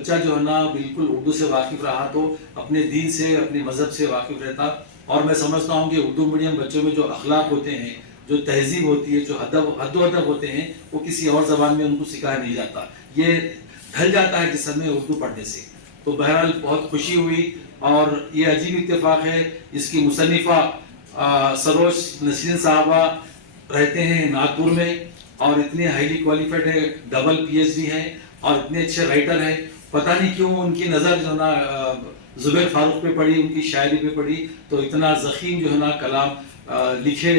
بچہ جو ہے نا بالکل اردو سے واقف رہا تو اپنے دین سے اپنے مذہب سے واقف رہتا. اور میں سمجھتا ہوں کہ اردو میڈیم بچوں میں جو اخلاق ہوتے ہیں, جو تہذیب ہوتی ہے, جو حد و ادب ہوتے ہیں, وہ کسی اور زبان میں ان کو سکھایا نہیں جاتا, یہ ڈھل جاتا ہے جسم میں اردو پڑھنے سے. تو بہرحال بہت خوشی ہوئی, اور یہ عجیب اتفاق ہے, اس کی مصنفہ سروش نسرین صاحبہ رہتے ہیں ناگپور میں, اور اتنے ہائیلی کوالیفائڈ ہے, ڈبل PhD ہیں, اور اتنے اچھے رائٹر ہیں. پتہ نہیں کیوں ان کی نظر جو ہے نا زبیر فاروق پہ پڑی, ان کی شاعری پہ پڑی, تو اتنا ضخیم جو ہے نا کلام لکھے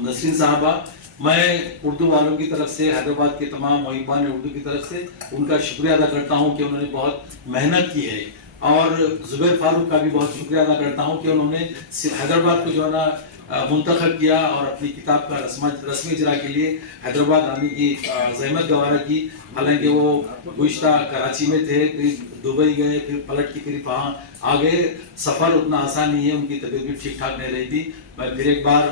نسرین صاحبہ. میں اردو والوں کی طرف سے, حیدرآباد کے تمام محبان اردو کی طرف سے ان کا شکریہ ادا کرتا ہوں کہ انہوں نے بہت محنت کی ہے, اور زبیر فاروق کا بھی بہت شکریہ ادا کرتا ہوں کہ انہوں نے حیدرآباد کو جو ہے نا منتخب کیا, اور اپنی کتاب کا رسمی اجرا کے لیے حیدرآباد آنے کی زحمت گوارا کی. حالانکہ وہ گزشتہ کراچی میں تھے, پھر دبئی گئے, پھر پلٹ کے پھر وہاں آ گئے. سفر اتنا آسان نہیں ہے, ان کی طبیعت بھی ٹھیک ٹھاک نہیں رہی تھی. میں پھر ایک بار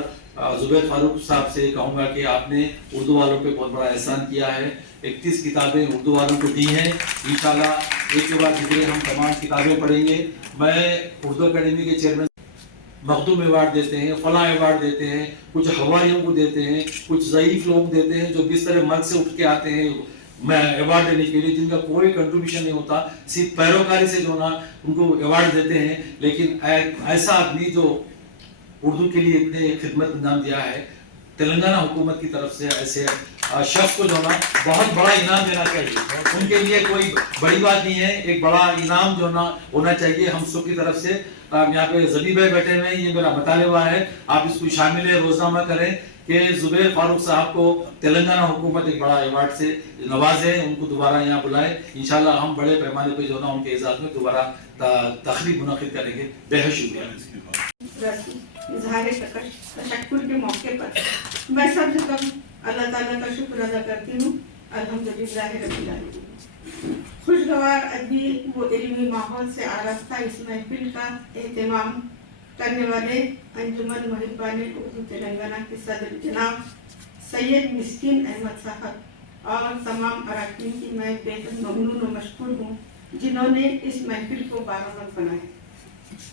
زبیر فاروق صاحب سے کہوں گا کہ آپ نے اردو والوں پہ بہت بڑا احسان کیا ہے. 31 کتابیں اردو والوں کو دی ہیں. انشاءاللہ ایک کے بعد دوسرے ہم تمام کتابیں پڑھیں گے. میں اردو اکیڈمی کے چیئرمین مخدوم ایوارڈ دیتے ہیں, فلاں ایوارڈ دیتے ہیں, کچھ حواریوں کو دیتے ہیں, کچھ ضعیف لوگ دیتے ہیں جو بستر مرگ سے اٹھ کے آتے ہیں میں ایوارڈ دینے کے لیے, جن کا کوئی کنٹریبیوشن نہیں ہوتا, صرف پیروکاری سے جو نا ان کو ایوارڈ دیتے ہیں. لیکن ایسا آدمی جو اردو کے لیے اتنے خدمت انجام دیا ہے, تلنگانہ حکومت کی طرف سے ایسے شخص کو جو نا بہت بڑا انعام دینا چاہیے. ان کے لیے کوئی بڑی بات نہیں ہے, ایک بڑا انعام جو نا ہونا چاہیے ہم سب کی طرف سے. یہاں پہ زبی بھائی بیٹھے ہوئے ہیں, یہ میرا مطالبہ ہے, آپ اس کو شامل روزنامہ کریں کہ زبیر فاروق صاحب کو تلنگانہ حکومت ایک بڑا ایوارڈ سے نوازے, ان کو دوبارہ یہاں بلائیں. انشاءاللہ ہم بڑے پیمانے پہ جو نا ان کے اعزاز میں دوبارہ تقریب منعقد کریں گے. بہت شکریہ. اظہار تشکر کے موقع پر میں سب سے کم اللہ تعالیٰ کا شکر ادا کرتی ہوں. الحمدللہ رب العالمین. خوشگوار ادبی و علمی ماحول سے آراستہ اس محفل کا اہتمام کرنے والے انجمن محبان اردو تلنگانہ کے صدر جناب سید مسکین احمد صاحب اور تمام اراکین کی میں بےحد ممنون و مشکور ہوں جنہوں نے اس محفل کو بارآمد بنایا.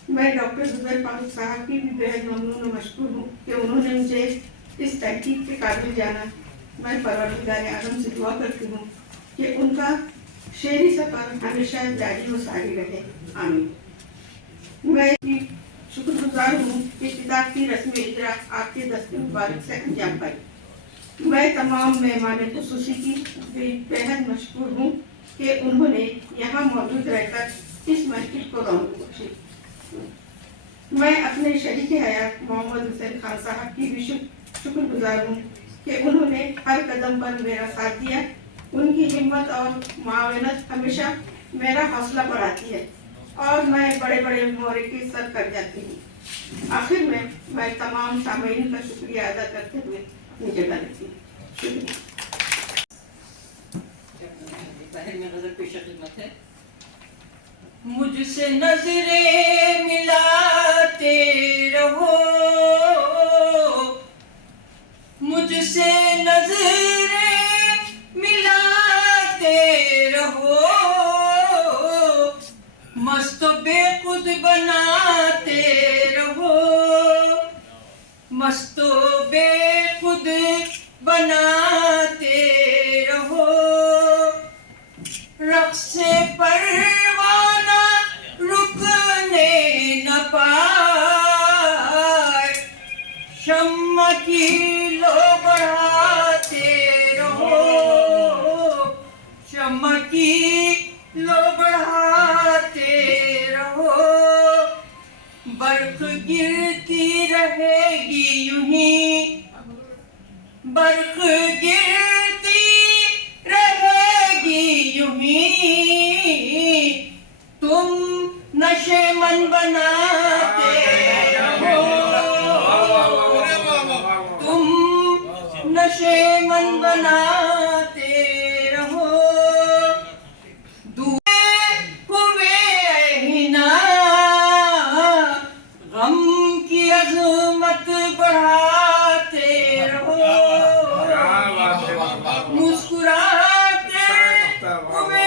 میں ڈاکٹر زبیر فاروق صاحب کی بھی بےحد ممنون و مشکور ہوں کہ انہوں نے مجھے اس تحقیق کے قابل جانا. میں پروردگار اعظم سے دعا کرتی ہوں کہ ان کا شعری سفر ہمیشہ جاری و ساری رہے. آمین. میں شکر گزار ہوں کہ کتاب کی رسم اجرا آپ کے دست مبارک سے انجام پائی. میں تمام مہمان خصوصی کی بھی بےحد مشکور ہوں کہ انہوں نے یہاں موجود رہ کر اس محفل کو رونق بخشی. میں اپنے شریک حیات محمد حسین خان صاحب کی بھی شکر گزار ہوں کہ انہوں نے ہر قدم پر میرا ساتھ دیا. ان کی ہمت اور معاونت ہمیشہ میرا حوصلہ بڑھاتی ہے اور میں بڑے بڑے مورے سر کر جاتی ہوں. آخر میں تمام سامعین کا شکریہ ادا کرتے ہوئے مجھے لیتی ہوں. شکریہ. میں غزل پیش خدمت ہے. مجھ سے نظریں ملاتے رہو, مجھ سے نظریں ملاتے رہو, مست و بے خود بناتے رہو, مست و بے خود بناتے رہو. رقص پروانہ رکنے نہ پائے, شمع کی لو بڑھاتے رہو, شمع کی لو بڑھاتے رہو. برق گرتی رہے گی یوں ہی, برق گرتی رہے گی یوں ہی, تم نشے من بناتے رہو, تم نشے من بناتے رہو. دعائیں ہوئے اہنا, غم کی عظمت بڑھاتے رہو, مسکراتے ہوئے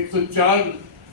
104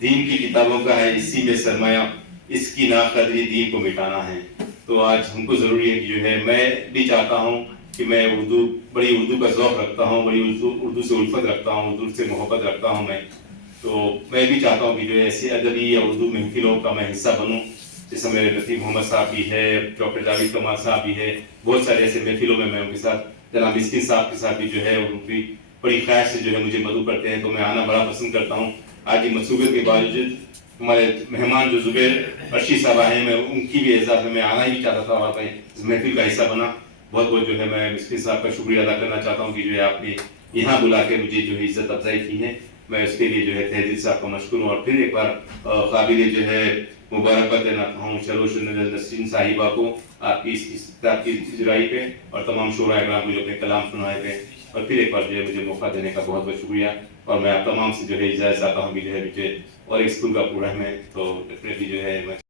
دین کی کتابوں کا ہے، اسی میں سرمایہ، اس کی ناقدری دین کو مٹانا ہے. تو آج ہم کو ضروری ہے کہ جو ہے میں بھی چاہتا ہوں کہ میں بڑی اردو کا ذوق رکھتا ہوں، بڑی اردو سے الفت رکھتا ہوں، اردو سے محبت رکھتا ہوں میں. تو میں بھی چاہتا ہوں کہ جو ہے ایسی ادبی یا اردو محفلوں کا میں حصہ بنوں، جیسے میرے لطیف محمد صاحب بھی ہے، ڈاکٹر جاوید کمال صاحب بھی ہے. بہت سارے ایسے محفلوں میں ان کے ساتھ، جناب مسکین صاحب کے ساتھ بھی جو ہے ان کی بڑی خواہش سے جو ہے مجھے مدعو کرتے ہیں، تو میں آنا بڑا پسند کرتا ہوں. آج یہ منصوبے کے باوجود ہمارے مہمان جو زبیر ارشی صاحب ہیں، میں ان کی بھی اعزاز میں آنا ہی چاہتا تھا اور میں اس محفل کا حصہ بنا. بہت بہت جو ہے میں مسکین صاحب کا شکریہ ادا کرنا چاہتا ہوں کہ جو ہے آپ نے یہاں بلا کے مجھے جو ہے عزت افزائی کی ہے. میں اس کے لیے جو ہے تحریر صاحب کو مشکور ہوں، اور پھر ایک بار قابل جو ہے مبارکباد دینا ہوں شروش نسرین صاحبہ کو آپ کی اس کتاب کی اجرائی پہ، اور تمام شعراء اکرام کو جو اپنے کلام سنائے پہ. اور پھر ایک بار جو ہے مجھے موقع دینے کا بہت بہت شکریہ. اور میں آپ تمام سے جو ہے اجازت چاہتا ہوں کہ جو ہے مجھے اور ایک اسکول کا پروگرام ہے، تو ڈیفینیٹلی جو ہے میں